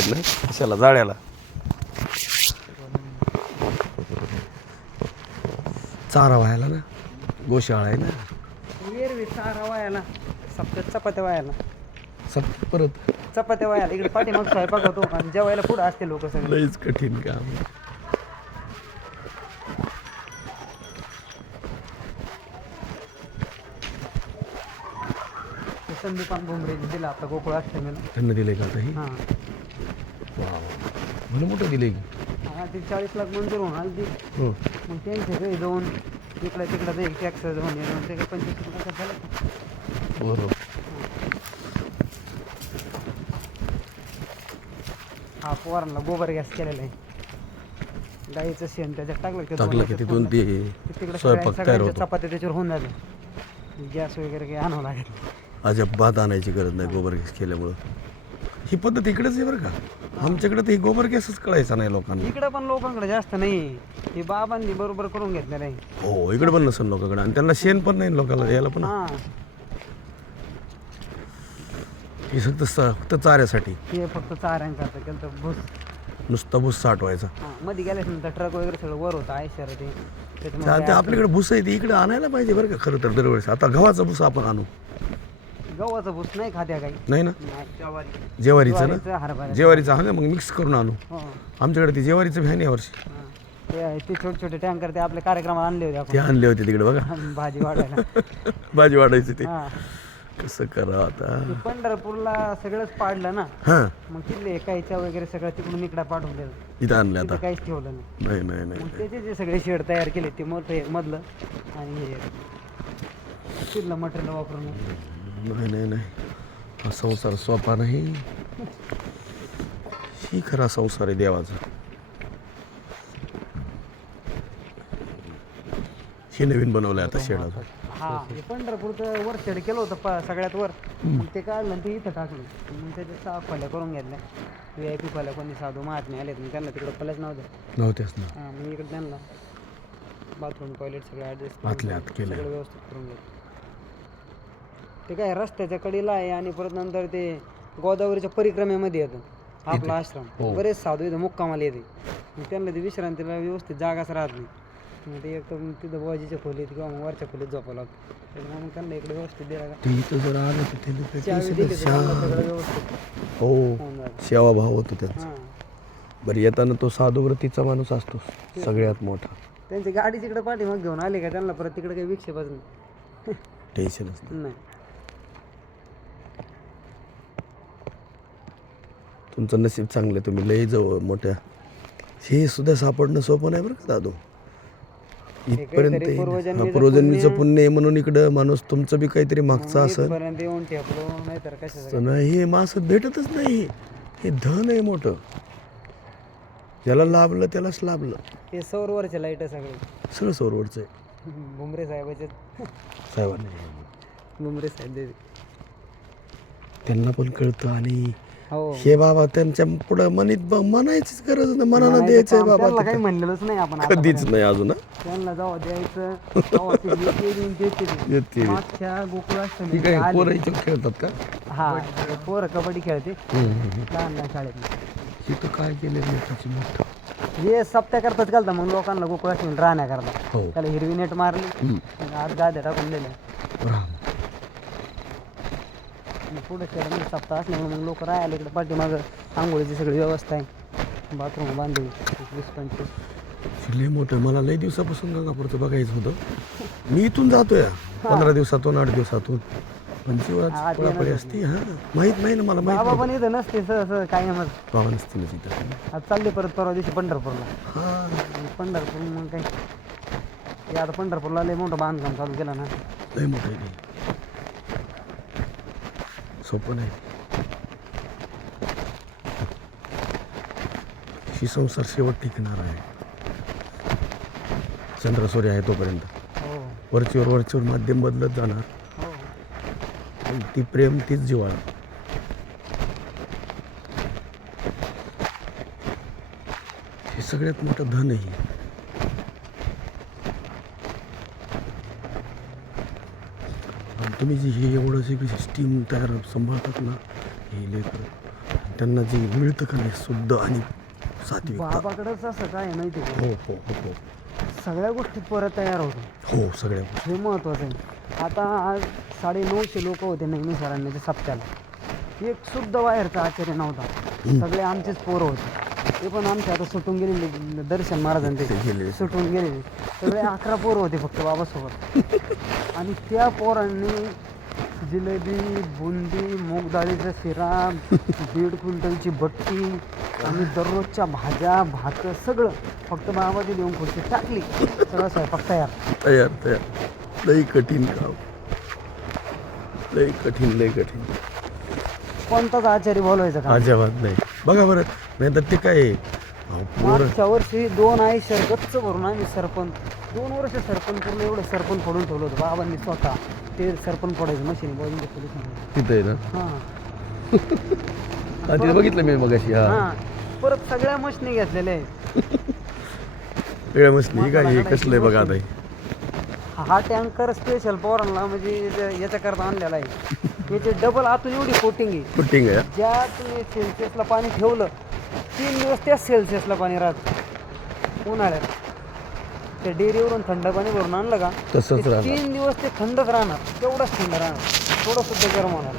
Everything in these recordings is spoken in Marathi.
ना? कशाला? जाळ्याला. चारा व्हायला ना. गोशाळा आहे ना. वेरवी चारा वायाला सप्त्यात चपात्या वायाला सब परत. चपात्या वायाला इकडे पाठीमाग स्वयंपाक होतो. आणि जेवायला पुढं असते लोक सगळे. लईच कठीण काम. ते संदीपान भुमरे दिला. आपला गोकुळ अष्टमीला. त्यांना दिले का काही हां. मला मोठं दिले हा ते चाळीस लाख मंजूर होऊन आली ती. हो. मग त्यांचे काही जाऊन इकडं तिकडं एक टॅक्स जाऊन ये ते काही पंचवीस लाखात झालं? बरोबर. हा पोरांना गोबर गॅस केलेला आहे. गाईचं शेण त्याच्यात टाकलं की टाकलं की तिथून ते तिकडे स्वयंपाक तयार सगळ्यांच्या होतो. चपात्या त्याच्यावर होऊन झाले गॅस वगैरे काही आणावं लागत नाही. अजब आणायची गरज नाही गोबर गॅस केल्यामुळं. ही पद्धत इकडेच आहे बरं का? आमच्याकडे तर ही गोबर गॅसच कळायचा नाही लोकांना. इकडं पण लोकांकडे जास्त नाही. हे बाबांनी बरोबर करून घेतलेलं आहे हो इकडे पण नसेल लोकांकडे. आणि त्यांना शेण पण नाही लोकांना यायला पण. हा. हे फक्त स- फक्त चाऱ्यासाठी. हे फक्त चाऱ्यां करतं केलं तर भूस नुसता भूस साठवायचा. हा मध्ये गेल्यास नंतर ट्रक वगैरे सगळं वर होतं त्या- त्याच्यामुळे ते. आपल्याकडे भुस आहे ते इकडे आणायला पाहिजे बरं का? खरं तर दरवेळेस. आता गव्हाचा भुसा आपण आणू. गव्हाचं भूस नाही खात्या काही. नाही ना? नाही ज्वारी जेवारीचं ना? ज्वारीचं हा ना मग मिक्स करून आणू. हो. आमच्याकडे ती जेवारीचं भ्यान यावर्षी हा. ते आहे, ते छोटे छोटे टँकर ते आपल्या कार्यक्रमात आणले होते ते आणले होते तिकडे बघा. आपण भाजी वाढायला. भाजी वाढायची ते. हा. कसं करा आता? ते पंढरपूरला सगळंच पाडलं ना? हां. मग तिथले एकाईच्या वगैरे सगळं तिकडून इकडे पाठवून दिलं इथं आणले आता. तिथं काहीच ठेवलं नाही. नाही नाही नाही मग त्याचे जे सगळे शेड तयार केले ते मोठं एक मधलं आणि हे. तिथलं मटेरियल वापरून. नाही नाही नाही। हा संसार सोपा नाही। ही खरा संसार आहे देवाचा हे नवीन बनवलंय आता शेडाचं हा हे पंढरपूरचं वर शेड केलं होतं प- सगळ्यात वर. मग ते काढलं आणि ते इथं टाकलं. मग त्याच्या सहा खोल्या करून घेतल्या. व्ही आय पी खोल्या कोणी साधू महात्मे आले मग त्यांना तिकडं खोल्याच नव्हत्या नव्हतेच ना. हा मग इकडे त्यांना बाथरूम टॉयलेट सगळं ॲडजस्ट आतल्या आत केलं. सगळं व्यवस्थित करून घेतलं. ते काय रस्त्याच्या कडेला आहे आणि परत नंतर ते गोदावरीच्या परिक्रमेमध्ये येतं. आपला आश्रम. हो. बरेच साधू इथं मुक्कामाला येते. मग त्यांना ते विश्रांतीला व्यवस्थित जागाच राहत नाही. मग ते एक तर मग तिथं बाजीच्या खोलीत किंवा मग वरच्या खोलीत झोपावं लागतं. मग त्यांना इकडे व्यवस्थित द्यायला इथं जर आलं तर ते लोकं चावी काही दिली सगळं त्यांना व्यवस्थित. हो. होऊन जातं. सेवाभाव होतो त्याचा. हां. बरं येताना तो साधुव्रतीचा माणूस असतो सगळ्यात मोठा. त्यांची गाडी तिकडे पाठीमाग घेऊन आले का? त्यांना परत तिकडे काही विक्षेपच नाही. टेन्शनच नाही. नाही. तुमचं नशीब चांगलं आहे, तुम्ही लई जवळ मोठ्या. हे सुद्धा सापडणं सोपं नाही बरं का दादू? इथपर्यंत. पूर्वजन्मीचं पुण्य आहे म्हणून इकडं माणूस तुमचं बी काहीतरी मागचं असं नाही हे मासं भेटतच नाही. हे धन आहे मोठं. ज्याला लाभलं त्यालाच लाभलं. हे सौरवरचे लाइट सगळे. सगळं सरोवरचं आहे. भुमरे साहेबाचे. साहेबांनी. भुमरे साहेब त्यांना पण कळतं आणि हो. हे बाबा त्यांच्या पुढं मनीत ब- म्हणायचीच गरज नाही मनानं द्यायचंय त्यांना बाबा काही म्हणलेलंच नाही आपण कधीच नाही अजून हं. त्यांना जाऊ द्यायचं तेव्हा ते येते बी आणि देते बी. येते मागच्या गोकुळाष्टमी ठीक आहे पोरं इथं खेळतात का? हा पोरं कबड्डी खेळते. लहान लहान शाळेत. तिथं काय केलं मोठं? हे सप्त्या करताच घालता मग लोकांना गोकुळाष्टमी राहण्या करता हो. त्याला हिरवी नेट मारली. हम्म. आत गाद्या टाकून दिल्या. राम. पुढे शहरामध्ये सप्ताह असल्यामुळे मग लोक राहायला इकडे पाठीमागं आंघोळीची सगळी व्यवस्था आहे. बाथरूम बांधली वीस पंचवीस. लय मोठं. मला लय दिवसापासून गंगापूरचं बघायचं होतं. मी इथून जातोय. पंधरा दिवसातून आठ दिवसातून. ते पळापळी असते हा. माहीत नाही ना मला माहीत बाबा. पण इथं नसते सहज काही नाही मग बाबा नसते ना तिथं. आज चालले परत परवा दिवशी पंढरपूरला. हा. आणि पंढरपूर मग ते आता पंढरपूरला लय मोठं बांधकाम चालू केलं ना. लय मोठं आहे ते. सोपं नाही ही संसार शेवट टिकणार आहे. चंद्र सूर्य आहे तोपर्यंत. हो. वरचीवर वरचीवर माध्यम बदलत जाणार. हो. ती प्रेम तीच जिवाळा. हे सगळ्यात मोठं धन आहे तुम्ही जी हे एवढं सगळी सिस्टीम तयार सांभाळतात ना हे लेकर त्यांना जे मिळतं का नाही शुद्ध आणि सात्विकता बाबाकडंच असं काय आहे माहिती आहे हो हो हो हो. सगळ्या गोष्टी परत तयार होतात हो सगळ्या गोष्टी. हे महत्त्वाचं आहे. आता आज साडे नऊशे लोक होते नेहमी सरांच्या सप्त्याला. एक शुद्ध बाहेरचा आचार्य नव्हता. सगळे आमचेच पोरं होते. ते पण आमचे आता सुटून गेलेले दर्शन महाराजांचे. ते गेलेले. सुटून गेलेले. सगळे अकरा पोरं होते फक्त बाबासोबत. आणि त्या पोरांनी जिलेबी बुंदी मूग डाळीचा शिरा दीड क्विंटलची बट्टी आणि दररोजच्या भाज्या भात सगळं फक्त बाबाची देऊन खुर्ची टाकली. सगळं स्वयंपाक तयार. तयार तयार. लई कठीण काम. लई कठीण लई कठीण. कोणताच आचार्य बोलवायचं का अजिबात नाही. बघा बरं नाही तर ते काय आहे, अहो, पोरं मागच्या वर्षी दोन आई गच्च भरून आम्ही सरपण दोन वर्ष सरपण पूर्ण एवढं सरपण फोडून ठेवलं होतं. बाबांनी स्वतः. ते सरपण फोडायचं मशीन बघून तिथं आहे ना? हां. हा, तिथं बघितलं मी मग अशी हा. हां. परत सगळ्या मशनी घेतलेल्या आहेत. वेळ मसली का हे कसलं आहे बघा आता? हे. हा टँकर स्पेशल पोरांना म्हणजे जे- याच्याकरता आणलेला आहे. याचे डबल आतून एवढी कोटिंग आहे. पुट्टिंग आहे हा? ज्या तुम्ही सेल्सिअसला पाणी ठेवलं तीन दिवस त्याच सेल्सिअसला पाणी राहतं. उन्हाळ्यात. त्या डेअरीवरून थंड पाणी भरून आणलं का तसंच ते राहणार. तीन दिवस ते थंडच राहणार. तेवढंच थंड राहणार. थोडं सुद्धा गरम होणार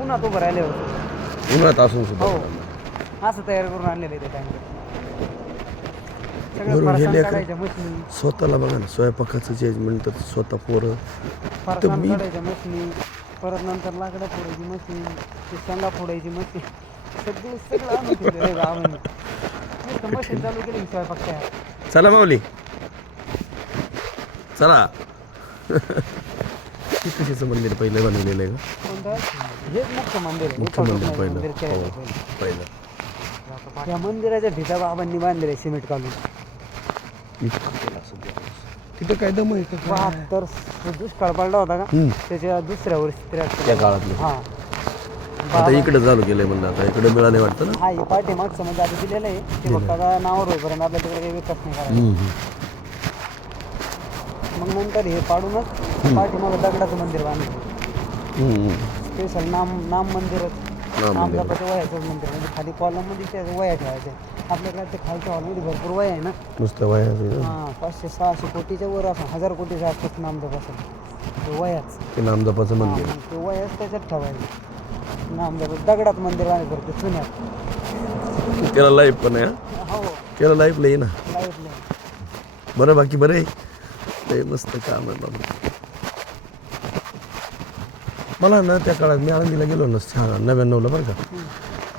उन्हात उभं राहिल्यावर उन्हात असून सुद्धा. हो. असं तयार करून आणलेलं आहे ते टँकर सगळं बरोबर, हे फरसाण लेकरं- काढायच्या मशनी. स्वतःला बघा ना स्वयंपाकाचं जे म्हणतात स्वतः पोरं. फरसाण मी- काढायच्या मशनी. परत नंतर लाकडं फोडायची मशीन. ते शेंगा फोडायची मशीन. सगळं सगळं आणून ठेवलेलं आहे गावाने नुसतं मशीन चालू केली की स्वयंपाक तयार. चला माऊली. चला. कशाचं मंदिर पहिलं बनवलेलं आहे. का हेच मुख्य मंदिर आहे. मुख्य मंदिर उपासना पहिलं. मंदिर हो, आहे पहिलं. पहिलं त्या मंदिराच्या भिता बाबांनी बांधलेले सिमेंट काढून. तिथं काय दम आहे का? बहात्तर दुष्काळ पडला होता का? हम्म. त्याच्या दुसऱ्या वर्षी त्या त्र्याहत्तर काळातलं. हा. आता इकडे चालू केलंय म्हणलं आता. इकडे मिळाले वाटतं ना? हा हे पाठीमागचं म्हणजे आता दिलेलं आहे. ते फक्त आता नावावर होईपर्यंत आपल्या तिकडे काही विकास नाही करायचा. हम्म, हम्म. मग नंतर हे पाडूनच पाठीमागं दगडाचं मंदिर बांधलं. स्पेशल नाम नाम मंदिरच. नाम नाम मंदिर. जपाचं वयाचंच मंदिर. म्हणजे खाली कॉलममध्ये त्या वया ठेवायच्या आपल्याकडे ते खालच्या हॉलमध्ये भरपूर वय आहे ना? नुसतं वयाचं हां पाचशे सहाशे कोटीच्या वर असं हजार कोटीच्या आसपास नाम जप असेल ते वयाच. ते नामजपाचं मंदिर. ते वयाच त्याच्यात ठेवायचं. नाम जप दगडात मंदिर आहे भरपूर चुन्यात त्याला लाईफ पण आहे हा? हो. त्याला लाईफ लई ना? लाईफ नाही बरं बाकी बरं आहे? लय मस्त काम आहे बाबा. मला ना त्या काळात मी आळंदीला गेलो ना छान नव्याण्णवला बरं का.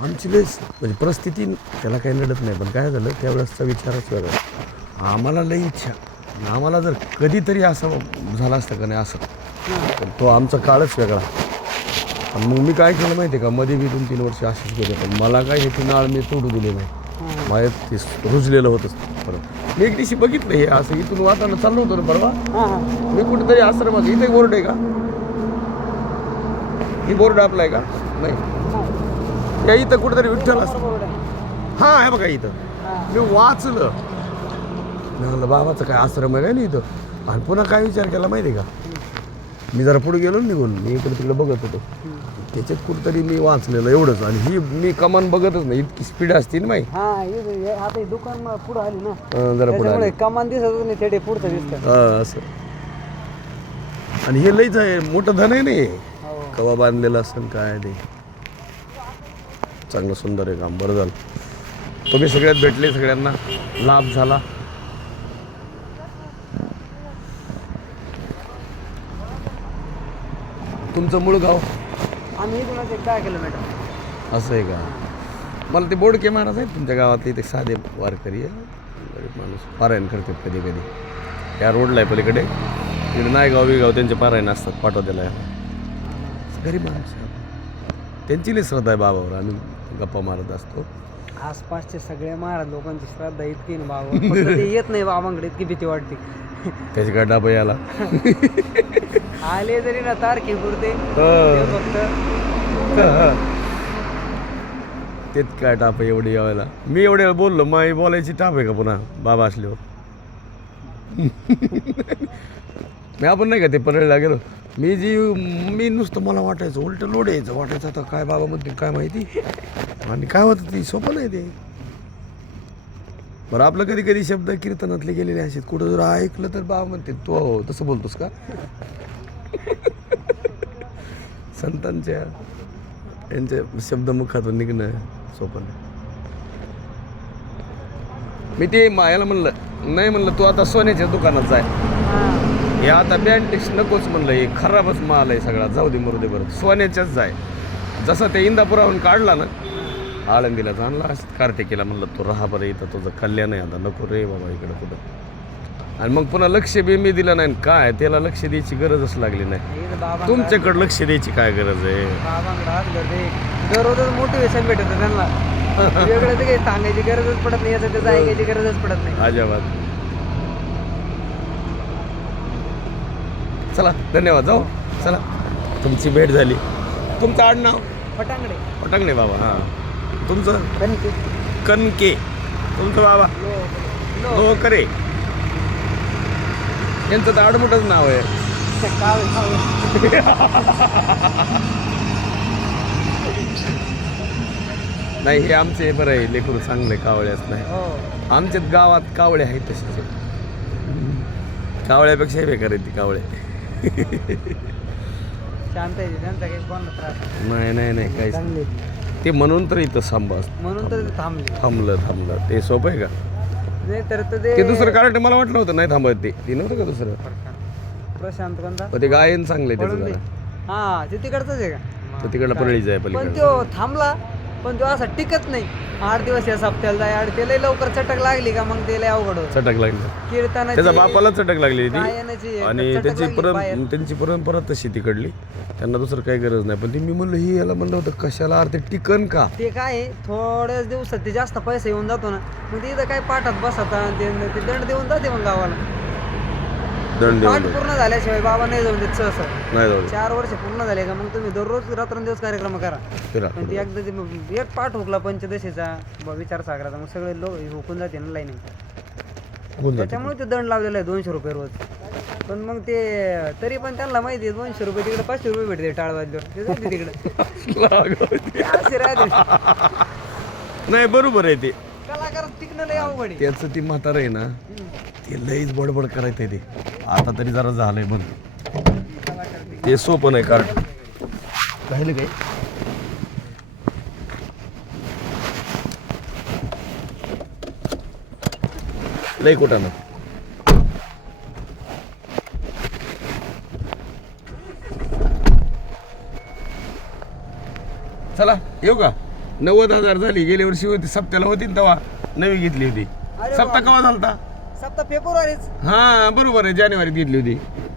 आमची लय म्हणजे परिस्थिती त्याला काही नडत नाही पण काय झालं त्यावेळेसचा विचारच वेगळा आम्हाला लई इच्छा. आम्हाला जर कधीतरी असं झालं असतं का नाही असं पण तो आमचा काळच वेगळा. आणि मग मी काय केलं माहिती आहे का? मध्ये मी दोन तीन वर्ष असेच गेले पण मला काय ह्याची नाळ मी तोडू दिली नाही. हां माझ्या ते रुजलेलं होतंच. परत मी एक दिवशी बघितलं हे असं इथून वातावरण चाललं होतं ना परवा. मी कुठेतरी आश्रमात इथे बोर्ड आहे का? ही बोर्ड आपला आहे का? नाही. या इथं कुठेतरी विठ्ठल असं. बरोबर आहे. हा आहे बघा इथं. मी वाचलं. म्हणलं बाबाचं काय आश्रम आहे नाही इथं? आणि पुन्हा काय विचार केला माहिती आहे का? मी जरा पुढे गेलो निघून मी इकडे तिकडे बघत होतो. त्याच्यात कुठेतरी मी वाचलेलं एवढंच. आणि ही मी कमान बघतच नाही इतकी स्पीड असते ना हां हे हे आता हे दुकान पुढं आली ना. अं, जरा पुढे त्याच्यामुळे कमान दिसत नाही तेडे पुढचं दिसतं. असं. आणि हे लईच आहे मोठं धन आहे नाही हो. कवा बांधलेलं असेल काय ते. चांगलं सुंदर आहे काम बरं झालं. तुम्ही सगळ्यात भेटले सगळ्यांना लाभ झाला. तुमचं मूळ गाव? आम्ही एक दहा किलोमीटर असं आहे का? मला ते बोडके महाराज आहेत तुमच्या गावातले ते साधे वारकरी आहे गरीब माणूस पारायण करतात कधी कधी. या रोडला आहे पलीकडे. तिकडे नायगाव बिगाव त्यांचे पारायण असतात पाठवतेला गरीब माणूस आहे. आपण. त्यांची लई श्रद्धा आहे बाबावर. आम्ही गप्पा मारत असतो. आसपासचे सगळे महाराज लोकांची श्रद्धा इतकी ना बाबा फक्त ते येत नाही बाबांकडे इतकी भीती वाटते. त्याची काय डाबा याला आले जरी ना तारखे पुरते हो. फक्त. तेच काय टाप आहे एवढी यावेळेला मी एवढ्या वेळ बोललो मग बोलायची टाप आहे का पुन्हा? बाबा असल्यावर. मी आपण नाही का ते पनवेलला गेलो? मी जी मी नुसतं मला वाटायचं उलट लोड यायचं. वाटायचं आता काय बाबा म्हणतील काय माहिती? आणि काय होतं ती? सोपं नाही ते. बरं आपलं कधी कधी शब्द कीर्तनातले गेलेले आहेत कुठं जर ऐकलं तर बाबा म्हणते तू तसं बोलतोस का? संतांच्या यांच्या शब्द मुखातून निघणं सोपं मी ते मायाला म्हणलं नाही म्हणलं तू आता सोन्याच्या दुकानात जाय. हे आता बँटिक्स नकोच म्हणलं हे खराबच माल आहे सगळा. जाऊ दे मरू दे बरं. सोन्याच्याच जाय. जसं ते इंदापुराहून काढला ना आळंदीला आणला असं कार्तिकीला म्हणलं तू राहा बरं इथं तुझं कल्याण आहे आता नको रे बाबा इकडं कुठं. आणि मग पुन्हा लक्ष बी मी दिलं नाही काय त्याला लक्ष द्यायची गरजच लागली नाही. तुमच्याकडे लक्ष द्यायची काय गरज आहे? दररोजच मोटिवेशन भेटत त्यांना. वेगळं ते काही सांगायची गरजच पडत नाही याचं त्याचं ऐकायची गरजच पडत नाही. अजाबाद चला धन्यवाद जाऊ. चला तुमची भेट झाली. तुमचं आडनाव? फटांगडे पटांगणे बाबा हां. तुमचं? कनके तुमचं बाबा? हो करे यांचं तर आडमुठच नाव आहे. नाही हे आमचे बरं आहे लेकरू चांगले कावळेच नाही. हो. आमच्यात गावात कावळे आहेत तसेच. कावळ्यापेक्षा बेकार आहेत ती कावळे. शांत नाही. नाही नाही काहीच ते म्हणून तर इथं सांबा म्हणून तर ते थांबले. थांबलं थांबलं. ते सोपं आहे का? नाही तर तर ते दुसरं कारण मला वाटलं होतं. नाही थांबत ते. ते नव्हतं का दुसरं? प्रशांत कोणता? पण ते गायन चांगलं आहे त्याचं. जरा. हा ते तिकडचंच आहे का? तर तिकडला परळीच आहे पण पलीकडे तो थांबला. पण तो असा टिकत नाही. आठ दिवस या सप्त्याला जाय. आठ त्याला लवकर चटक लागली का मग त्याला अवघड होत. चटक लागली. कीर्तनाची त्याचा बापाला चटक लागली गायनाची ती एक आणि चटक त्यांची लागली बाहेर. परं त्यांची परंपरा तशी तिकडली. त्यांना दुसरं काही गरज नाही. पण ती मी म्हणलं ही याला म्हणलं होतं कशाला? अर्थ टिकन का? ते काय आहे, थोड्याच दिवसात ते जास्त पैसा येऊन जातो ना. मग ते इथं काय पाठात बसतात आणि ते ते दंड देऊन जाते मग गावाला. दंड पाठ पूर्ण झाल्याशिवाय बाबा नाही जाऊन देत सहसा. नाही जाऊ दे. चार वर्ष पूर्ण झाले का मग तुम्ही दररोज रात्रंदिवस कार्यक्रम करा. फिरा पण ते एकदा ते मग एक पाठ हुकला पंचदशीचा ब- विचार सागराचा मग सगळे लोक हुकून जाते ना लाईनिंग जातं. त्याच्यामुळे ते दंड लावलेला आहे दोनशे रुपये रोज. पण मग ते तरी पण त्यांना माहिती आहे दोनशे रुपये तिकडे पाचशे रुपये भेटते टाळ वाजल्यावर. ते जाते तिकडे. असे राहते. नाही बरोबर आहे ते. कलाकार टिकणं लय अवघड आहे. त्याचं ती म्हातारं आहे ना ते लईच बडबड करायचं ते. आता तरी जरा झालंय बंद ते सोपं नाही कारण राहिलं काय? लई कुठं ना. चला येऊ का? नव्वद हजार झाली गेल्या वर्षी होती सप्त्याला होती ना तेव्हा. नवी घेतली होती. अरे सप्ताह वा. केव्हा झालता? सप्ताह फेब्रुवारीच. हा बरोबर आहे. जानेवारीत घेतली होती.